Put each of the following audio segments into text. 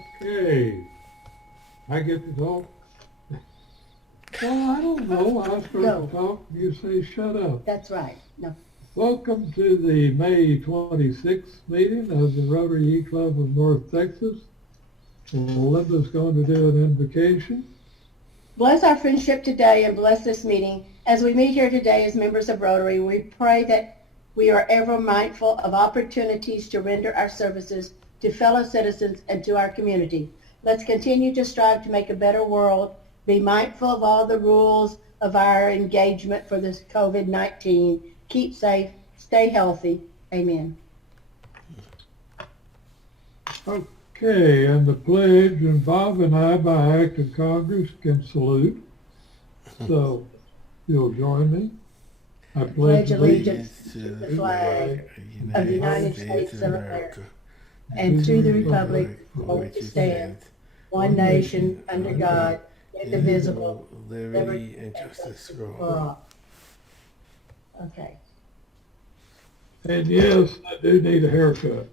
Okay, I get to talk? Well, I don't know. I start No. to talk, you say shut up. That's right. No. Welcome to the May 26th meeting of the Rotary E Club of North Texas. Linda's going to do an invocation. Bless our friendship today and bless this meeting. As we meet here today as members of Rotary, we pray that we are ever mindful of opportunities to render our services to fellow citizens and to our community. Let's continue to strive to make a better world, be mindful of all the rules of our engagement for this COVID-19. Keep safe, stay healthy. Amen. Okay, and the pledge, and Bob and I, by act of Congress, can salute. So, you'll join me. I Pledge allegiance to the flag of the United States of America and to the republic for which it stands, one nation, under God, indivisible, liberty and justice for all. Okay. And yes, I do need a haircut.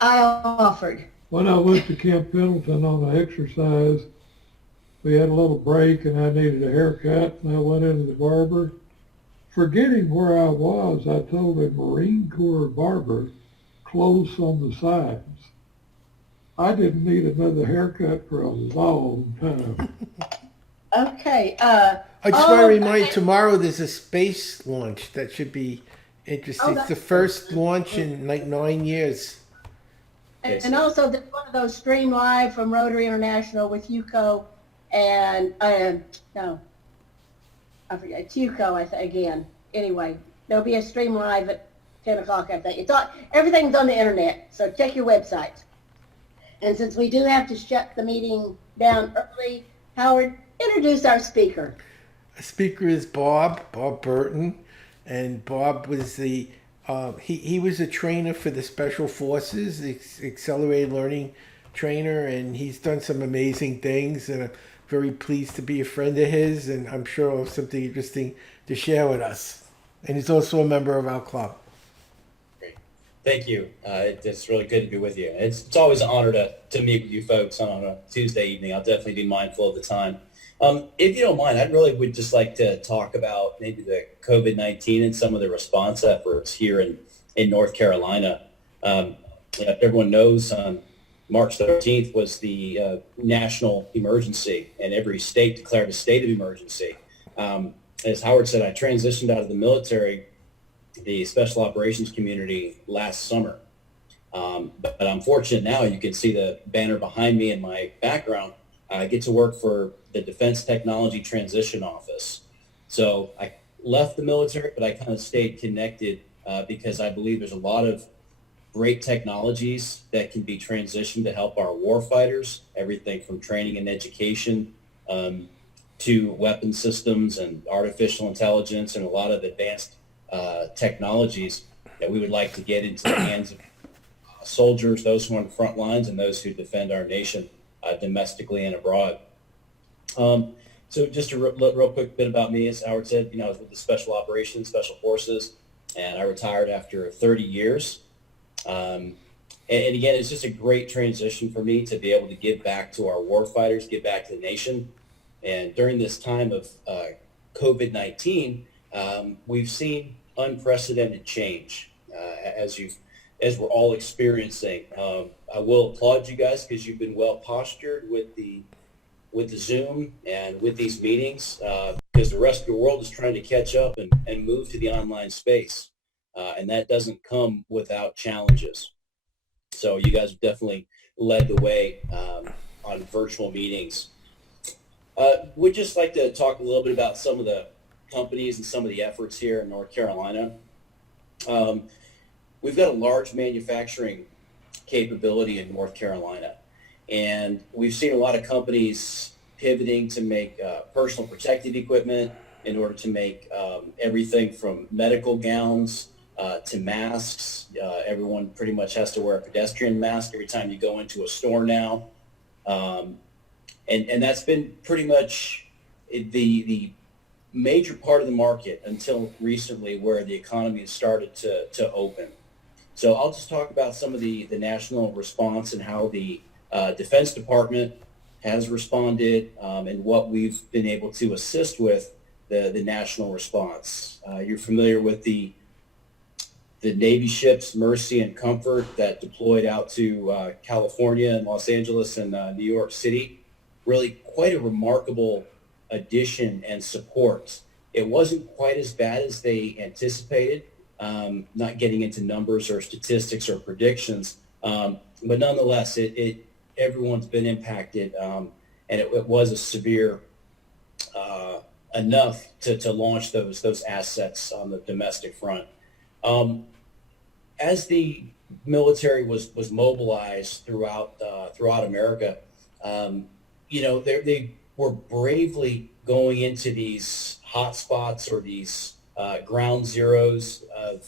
I offered. When I went to Camp Pendleton on the exercise, we had a little break and I needed a haircut, and I went into the barber. Forgetting where I was, I told a Marine Corps barber, close on the sides. I didn't need another haircut for a long time. Okay. I just want to remind tomorrow there's a space launch that should be interesting. It's the first launch in like 9 years. And also there's one of those stream live from Rotary International with Yuko and no, I forget, it's Yuko again. Anyway, there'll be a stream live at 10 o'clock, I think. Everything's on the internet, so check your website. And since we do have to shut the meeting down early, Howard, introduce our speaker. The speaker is Bob Burton, and Bob was he was a trainer for the Special Forces, the accelerated learning trainer, and he's done some amazing things, and I'm very pleased to be a friend of his, and I'm sure he'll have something interesting to share with us. And he's also a member of our club. Great. Thank you. It's really good to be with you. It's always an honor to meet with you folks on a Tuesday evening. I'll definitely be mindful of the time. If you don't mind, I really would just like to talk about maybe the COVID-19 and some of the response efforts here in North Carolina. Everyone knows March 13th was the national emergency, and every state declared a state of emergency. As Howard said, I transitioned out of the military, the special operations community last summer. But I'm fortunate now, you can see the banner behind me in my background. I get to work for the Defense Technology Transition Office. So I left the military, but I kind of stayed connected because I believe there's a lot of great technologies that can be transitioned to help our warfighters, everything from training and education to weapon systems and artificial intelligence and a lot of advanced technologies that we would like to get into the hands of soldiers, those who are on the front lines, and those who defend our nation domestically and abroad. So just a real quick bit about me. As Howard said, I was with the Special Operations, Special Forces, and I retired after 30 years. And again, it's just a great transition for me to be able to give back to our warfighters, give back to the nation. And during this time of COVID-19, we've seen unprecedented change as we're all experiencing. I will applaud you guys because you've been well postured with the Zoom and with these meetings because the rest of the world is trying to catch up and move to the online space. And that doesn't come without challenges. So you guys have definitely led the way on virtual meetings. We'd just like to talk a little bit about some of the companies and some of the efforts here in North Carolina. We've got a large manufacturing capability in North Carolina, and we've seen a lot of companies pivoting to make personal protective equipment in order to make everything from medical gowns to masks. Everyone pretty much has to wear a pedestrian mask every time you go into a store now. And that's been pretty much the major part of the market until recently, where the economy has started to open. So I'll just talk about some of the national response and how the Defense Department has responded and what we've been able to assist with the national response. You're familiar with the Navy ships Mercy and Comfort that deployed out to California and Los Angeles and New York City. Really quite a remarkable addition and support. It wasn't quite as bad as they anticipated, not getting into numbers or statistics or predictions, but nonetheless, everyone's been impacted, and it was a severe enough to launch those assets on the domestic front. As the military was mobilized throughout America, they were bravely going into these hotspots or these ground zeros of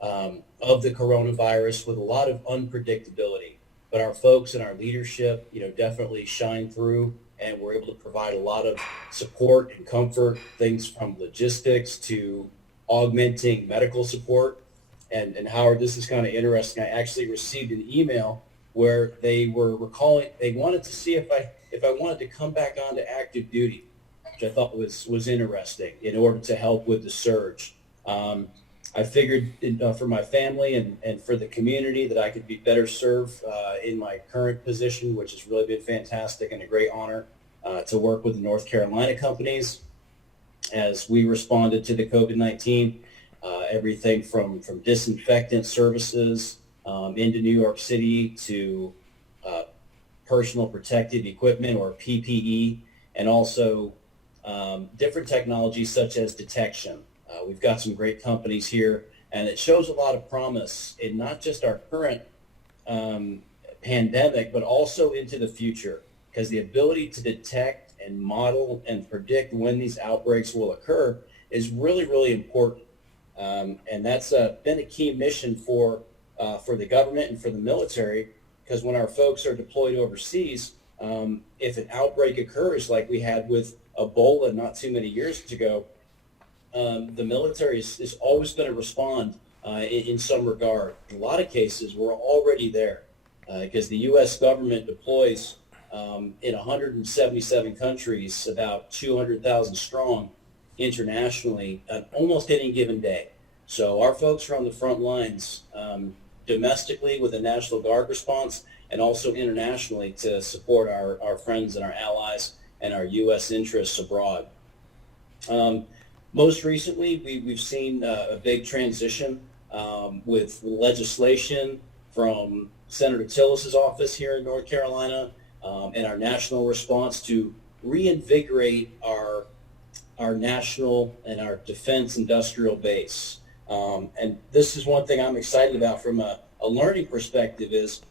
the coronavirus with a lot of unpredictability. But our folks and our leadership, definitely shine through, and we're able to provide a lot of support and comfort, things from logistics to augmenting medical support. And Howard, this is kind of interesting. I actually received an email where they were recalling, they wanted to see if I wanted to come back onto active duty, which I thought was interesting in order to help with the surge. I figured for my family and for the community that I could be better served in my current position, which has really been fantastic and a great honor to work with the North Carolina companies as we responded to the COVID-19. Everything from disinfectant services into New York City to personal protective equipment or PPE, and also different technologies such as detection. We've got some great companies here, and it shows a lot of promise in not just our current pandemic, but also into the future, because the ability to detect and model and predict when these outbreaks will occur is really, really important. And that's been a key mission for the government and for the military, because when our folks are deployed overseas, if an outbreak occurs like we had with Ebola not too many years ago, the military is always going to respond in some regard. In a lot of cases, we're already there because the U.S. government deploys in 177 countries, about 200,000 strong internationally, almost any given day. So our folks are on the front lines domestically with the National Guard response, and also internationally to support our friends and our allies and our U.S. interests abroad. Most recently, we've seen a big transition with legislation from Senator Tillis's office here in North Carolina and our national response to reinvigorate our national and our defense industrial base. And this is one thing I'm excited about from a learning perspective is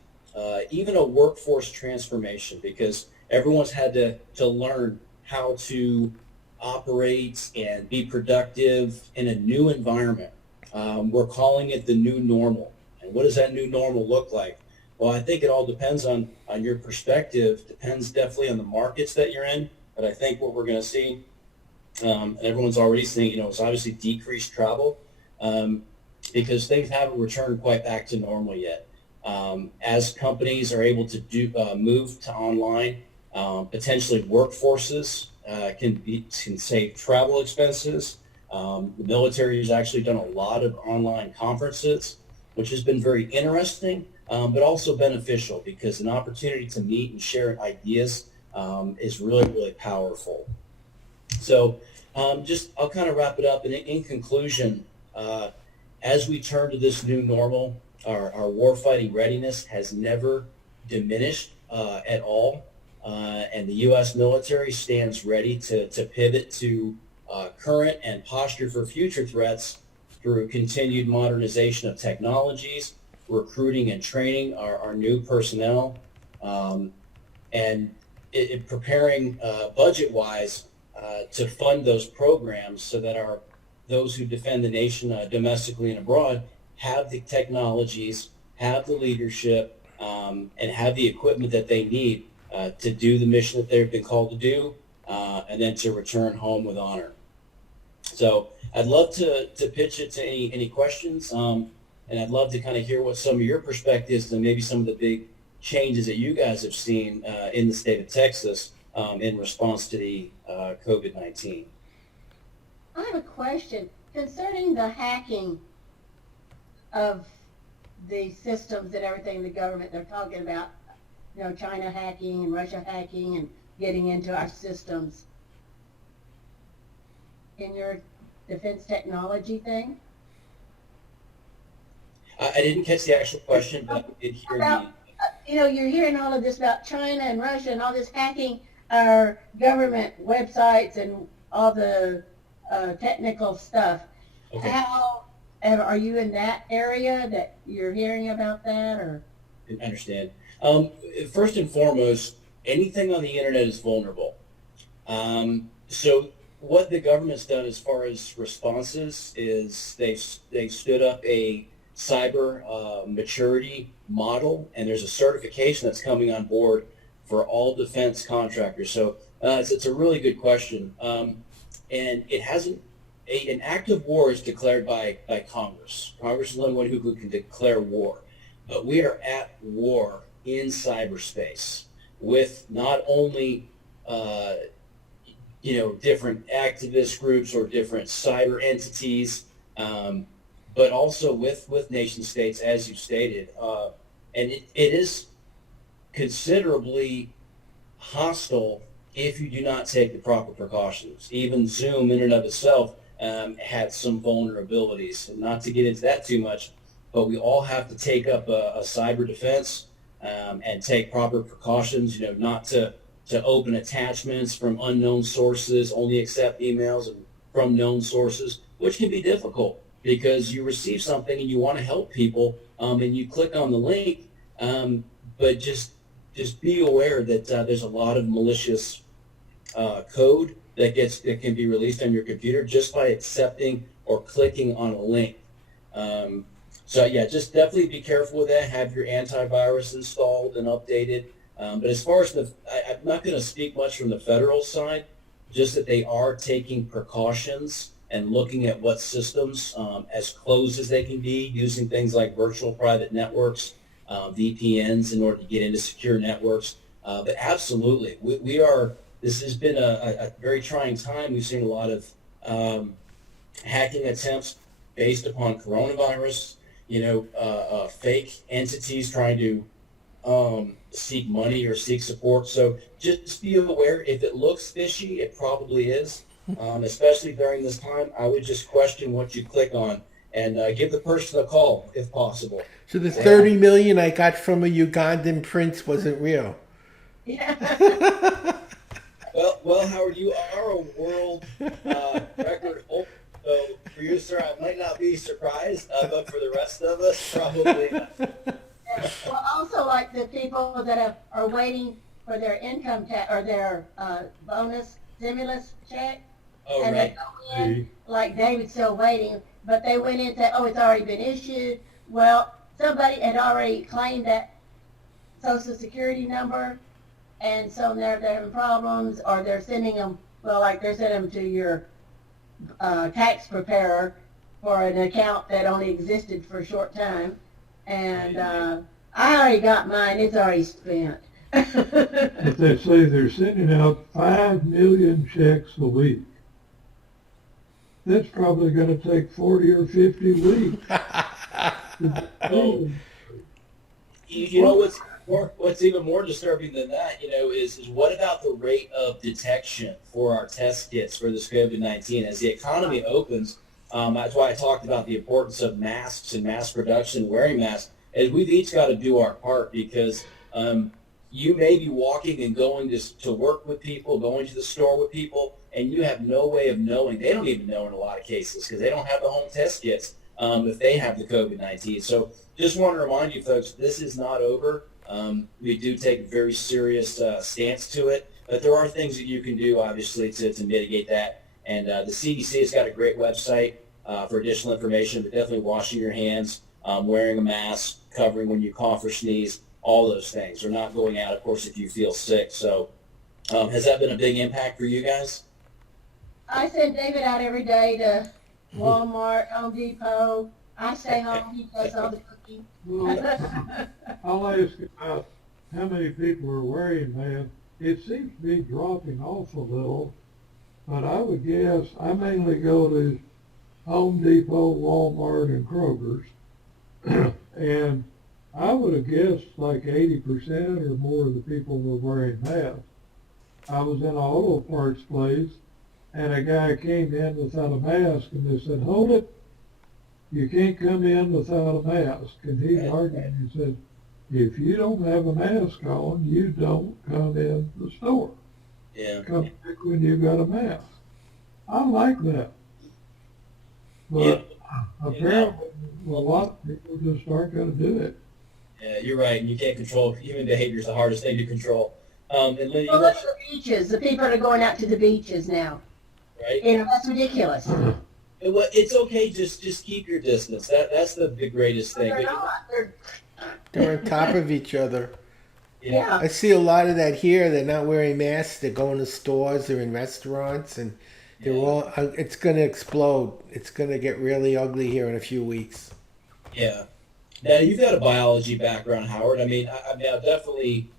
even a workforce transformation, because everyone's had to learn how to operate and be productive in a new environment. We're calling it the new normal. And what does that new normal look like? Well, I think it all depends on your perspective, depends definitely on the markets that you're in. But I think what we're going to see, and everyone's already seeing, is obviously decreased travel because things haven't returned quite back to normal yet. As companies are able to move to online, potentially workforces can save travel expenses. The military has actually done a lot of online conferences, which has been very interesting, but also beneficial because an opportunity to meet and share ideas is really, really powerful. So I'll kind of wrap it up. And in conclusion, as we turn to this new normal, our warfighting readiness has never diminished at all. And the U.S. military stands ready to pivot to current and posture for future threats through continued modernization of technologies, recruiting and training our new personnel, and preparing budget-wise to fund those programs so that those who defend the nation domestically and abroad have the technologies, have the leadership, and have the equipment that they need to do the mission that they've been called to do, and then to return home with honor. So I'd love to pitch it to any questions. and I'd love to kind of hear what some of your perspectives and maybe some of the big changes that you guys have seen in the state of Texas in response to the COVID-19. I have a question concerning the hacking of the systems and everything in the government they're talking about, you know, China hacking and Russia hacking and getting into our systems. In your defense technology thing? I didn't catch the actual question, but I did hear About, you know, you're hearing all of this about China and Russia and all this hacking our government websites and all the technical stuff. Okay. How are you in that area that you're hearing about that, or? I understand. First and foremost, anything on the internet is vulnerable. So what the government's done as far as responses is they've stood up a cyber maturity model, and there's a certification that's coming on board for all defense contractors. So it's a really good question. And it hasn't, an act of war is declared by Congress. Congress is the only one who can declare war. But we are at war in cyberspace with not only different activist groups or different cyber entities, but also with nation states, as you stated. And it is considerably hostile if you do not take the proper precautions. Even Zoom in and of itself had some vulnerabilities. And not to get into that too much, but we all have to take up a cyber defense and take proper precautions, not to open attachments from unknown sources, only accept emails and from known sources, which can be difficult because you receive something and you want to help people and you click on the link, but just be aware that there's a lot of malicious code that can be released on your computer just by accepting or clicking on a link. So yeah, just definitely be careful with that. Have your antivirus installed and updated. But as far as I'm not going to speak much from the federal side, just that they are taking precautions and looking at what systems as closed as they can be, using things like virtual private networks, VPNs in order to get into secure networks. But absolutely, we are. This has been a very trying time. We've seen a lot of hacking attempts based upon coronavirus. Fake entities trying to seek money or seek support. So just be aware. If it looks fishy, it probably is. Especially during this time, I would just question what you click on and give the person a call if possible. So the 30 million I got from a Ugandan prince wasn't real. Yeah. Well, Howard, you are a world record holder. So for you, sir, I might not be surprised, but for the rest of us, probably not. Well, also like the people that are waiting for their income tax or their bonus stimulus check, Oh, and right. they go in, like David's still waiting, but they went in and said, oh, it's already been issued. Well, somebody had already claimed that Social Security number, and so they're having problems, or they're sending them, they're sending them to your tax preparer for an account that only existed for a short time. And I already got mine. It's already spent. But they say they're sending out 5 million checks a week. That's probably going to take 40 or 50 weeks. Oh. You know what's even more disturbing than that, is what about the rate of detection for our test kits for this COVID-19 as the economy opens? That's why I talked about the importance of masks and mask production, wearing masks, as we've each got to do our part because you may be walking and going to work with people, going to the store with people, and you have no way of knowing. They don't even know in a lot of cases because they don't have the home test kits if they have the COVID-19. So just want to remind you folks, this is not over. We do take a very serious stance to it, but there are things that you can do, obviously, to mitigate that. And the CDC has got a great website for additional information, but definitely washing your hands, wearing a mask, covering when you cough or sneeze, all those things. Or not going out, of course, if you feel sick. So has that been a big impact for you guys? I send David out every day to Walmart, Home Depot, I stay home, he does all the cooking. Well, I'll ask about how many people are wearing masks. It seems to be dropping off a little, but I would guess, I mainly go to Home Depot, Walmart, and Kroger's. And I would have guessed like 80% or more of the people were wearing masks. I was in an auto parts place, and a guy came in without a mask, and they said, hold it, you can't come in without a mask. And he argued, he said, if you don't have a mask on, you don't come in the store. Yeah. Come back when you got a mask. I like that. But apparently, a lot of people just aren't going to do it. Yeah, you're right. And you can't control human behavior is the hardest thing to control. And Lenny, Well, look at the beaches. The people are going out to the beaches now. right? You know, that's ridiculous. Well, it's okay. Just keep your distance. That's the greatest thing. They're not. They're on top of each other. Yeah. I see a lot of that here. They're not wearing masks. They're going to stores. They're in restaurants, and they're all. It's going to explode. It's going to get really ugly here in a few weeks. Yeah. Now you've got a biology background, Howard. I mean, I definitely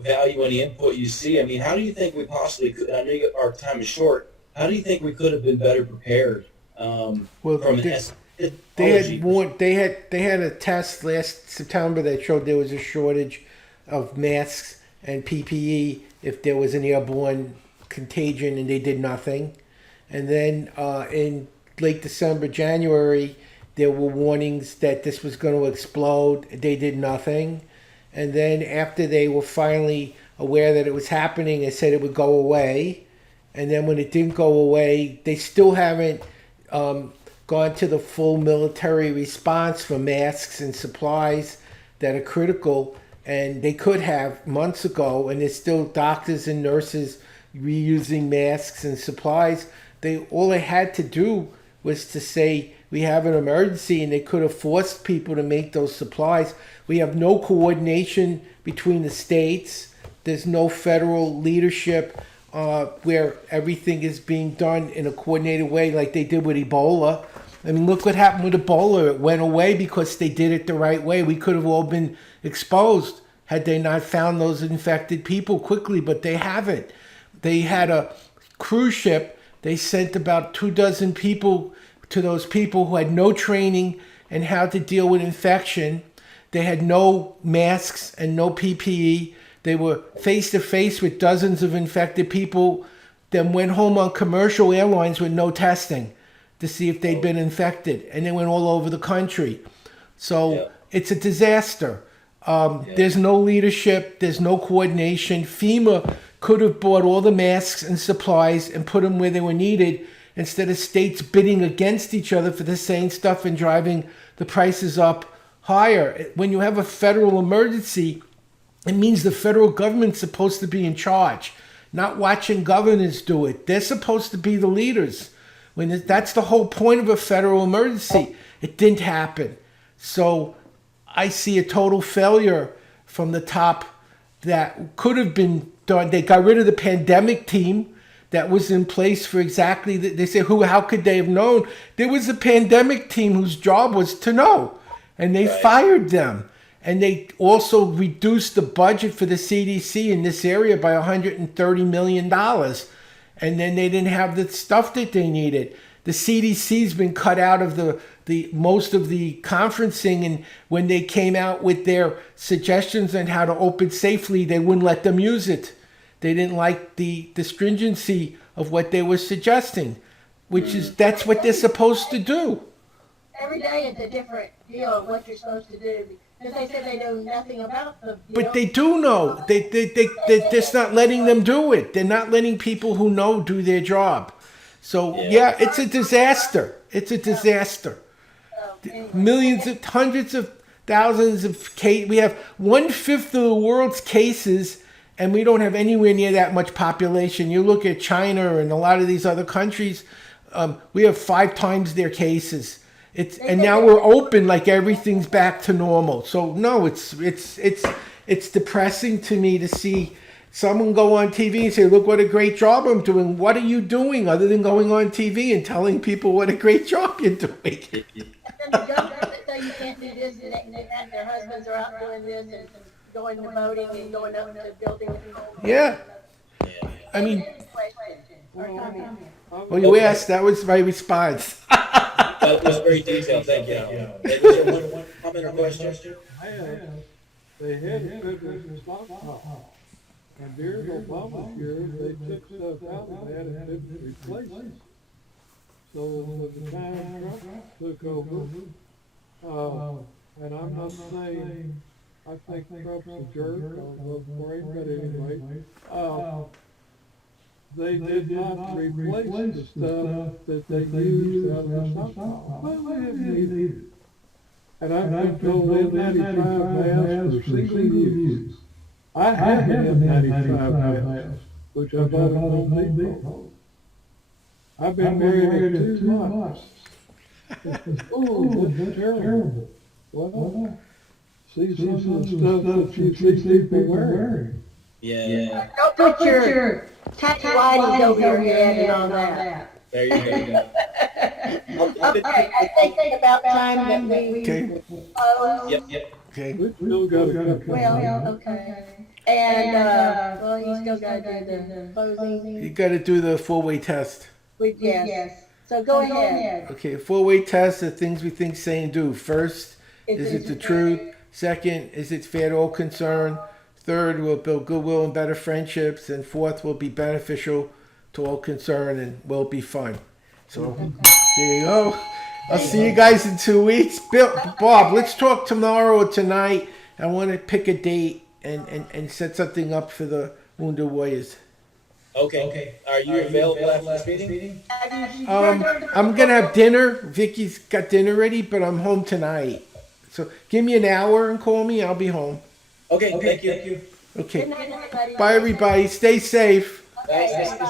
value any input you see. I mean, how do you think we possibly could? I know our time is short. How do you think we could have been better prepared? Well, from they had a test last September that showed there was a shortage of masks and PPE if there was an airborne contagion, and they did nothing. And then in late December, January, there were warnings that this was going to explode. They did nothing. And then after they were finally aware that it was happening, they said it would go away. And then when it didn't go away, they still haven't gone to the full military response for masks and supplies that are critical. And they could have months ago, and there's still doctors and nurses reusing masks and supplies. All they had to do was to say, we have an emergency, and they could have forced people to make those supplies. We have no coordination between the states. There's no federal leadership where everything is being done in a coordinated way like they did with Ebola. I mean, look what happened with Ebola. It went away because they did it the right way. We could have all been exposed had they not found those infected people quickly, but they haven't. They had a cruise ship. They sent about 24 people to those people who had no training in how to deal with infection. They had no masks and no PPE. They were face to face with dozens of infected people, then went home on commercial airlines with no testing to see if they'd been infected. And they went all over the country. So it's a disaster. There's no leadership. There's no coordination. FEMA could have bought all the masks and supplies and put them where they were needed instead of states bidding against each other for the same stuff and driving the prices up higher. When you have a federal emergency, it means the federal government's supposed to be in charge, not watching governors do it. They're supposed to be the leaders. That's the whole point of a federal emergency. It didn't happen. So I see a total failure from the top that could have been done. They got rid of the pandemic team that was in place for exactly that. They say, how could they have known? There was a pandemic team whose job was to know, and they fired them. And they also reduced the budget for the CDC in this area by $130 million. And then they didn't have the stuff that they needed. The CDC's been cut out of the most of the conferencing, and when they came out with their suggestions on how to open safely, they wouldn't let them use it. They didn't like the stringency of what they were suggesting, that's what they're supposed to do. Every day it's a different deal of what you're supposed to do. Because they said they know nothing about the deal. But they do know. They're just not letting them do it. They're not letting people who know do their job. So, it's a disaster. It's a disaster. Anyway. Hundreds of thousands of cases. We have 1/5 of the world's cases, and we don't have anywhere near that much population. You look at China and a lot of these other countries, we have 5 times their cases. And now we're open, like everything's back to normal. So no, it's depressing to me to see someone go on TV and say, "Look what a great job I'm doing." What are you doing other than going on TV and telling people what a great job you're doing? And then the government say you can't do this, and their husbands are out doing this and going to voting and going up to building. Yeah. Yeah. I mean, Or comment. well, you asked. That was my response. That was very detailed. Thank you. Was there one comment or question? They had equipment in stockpile. And during Obama's years, they took stuff out and had it to replace it. So when the time Trump took over, and I'm not saying, I think Trump's a jerk, I'll vote for him, but anyway, they did not replace the stuff that they used out of the stockpile. Well, they didn't need it. And I've been told N95 masks are single use. I have an N95 mask, which I bought at Home Depot. I've been wearing it 2 months. Oh, that's terrible. Well, see some of the stuff that you see people wearing. Yeah. Don't put your tight whities over your head and all that. There you go. Okay, I think about time that we Okay. close. Yep. Okay. We still got a couple. Well, okay. And, well, you still gotta do the closing. You got to do the four-way test. Yes. So go ahead. Okay, four-way test of things we think, say, and do. First, is it the truth? Second, is it fair to all concerned? Third, will build goodwill and better friendships. And fourth, will be beneficial to all concerned and will be fun. So there you go. I'll see you guys in 2 weeks. Bob, let's talk tomorrow or tonight. I want to pick a date and set something up for the Wounded Warriors. Okay. Are you available after this meeting? I'm going to have dinner. Vicky's got dinner ready, but I'm home tonight. So give me an hour and call me. I'll be home. Okay. Thank you. Okay. Good night, everybody. Bye, everybody. Stay safe. Thanks.